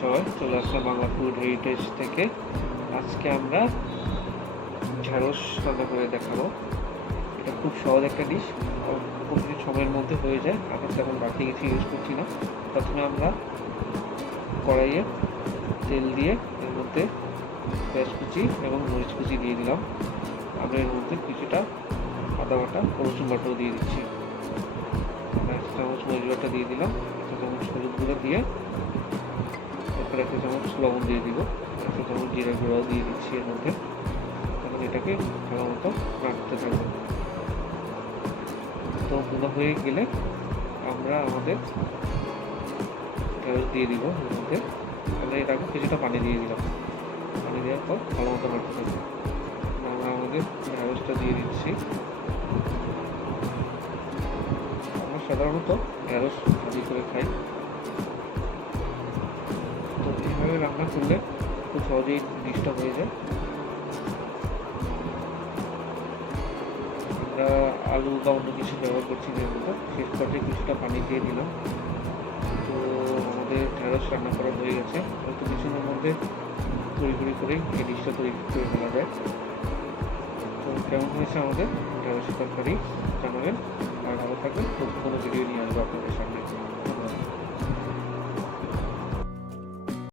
সবাই, চলে আসলাম Bangla food heritage থেকে। আজকে আমরা ঢ্যাঁড়স রান্না করে দেখাবো। এটা খুব সহজ একটা ডিশ প্রতিদিন সময়ের মধ্যে হয়ে যায়। আমরা তেমন বাড়তি কিছু ইউজ করছি না। প্রথমে আমরা কড়াইয়ে তেল দিয়ে এর মধ্যে পেঁয়াজ কুচি এবং মরিচ কুচি দিয়ে দিলাম। আমরা এর মধ্যে কিছুটা আদা বাটা, রসুন বাটাও দিয়ে দিচ্ছি। চামচ মরিচ বাটা দিয়ে দিলাম, একটা চামচ হলুদ গুঁড়ো দিয়ে তারপর একটা চামচ, লবণ দিয়ে দিব। একটা চামচ জিরা গুঁড়াও দিয়ে দিচ্ছি এর মধ্যে। তখন এটাকে ভালো মতো নাড়তে থাকব। তো গুঁড়ো হয়ে গেলে আমরা আমাদের ঢেঁড়স দিয়ে দিব এর মধ্যে। আমরা আগে কিছুটা পানি দিয়ে দিলাম। পানি দেওয়ার পর ভালো মতো নাড়তে থাকব। আমরা আমাদের ঢেঁড়সটা দিয়ে দিচ্ছি। আমরা সাধারণত ঢেঁড়স ভাজি করে খাই। এইভাবে রান্না করলে খুব সহজেই ডিশটা হয়ে যায়। আমরা আলু বা অন্য কিছু ব্যবহার করছি যে মতো শেষ পর্যায়ে কিছুটা পানি দিয়ে দিলাম। তো আমাদের ঢেঁড়স রান্না করা হয়ে গেছে। হয়তো কিছুদিনের মধ্যে তৈরি করে করেই এই ডিশটা তৈরি করে ফেলা যায়। তো কেমন হয়েছে আমাদের ঢেঁড়সের তরকারি জানাবেন। আর ভালো থাকবেন। নতুন কোনো ভিডিও নিয়ে আসব আপনাদের সামনে।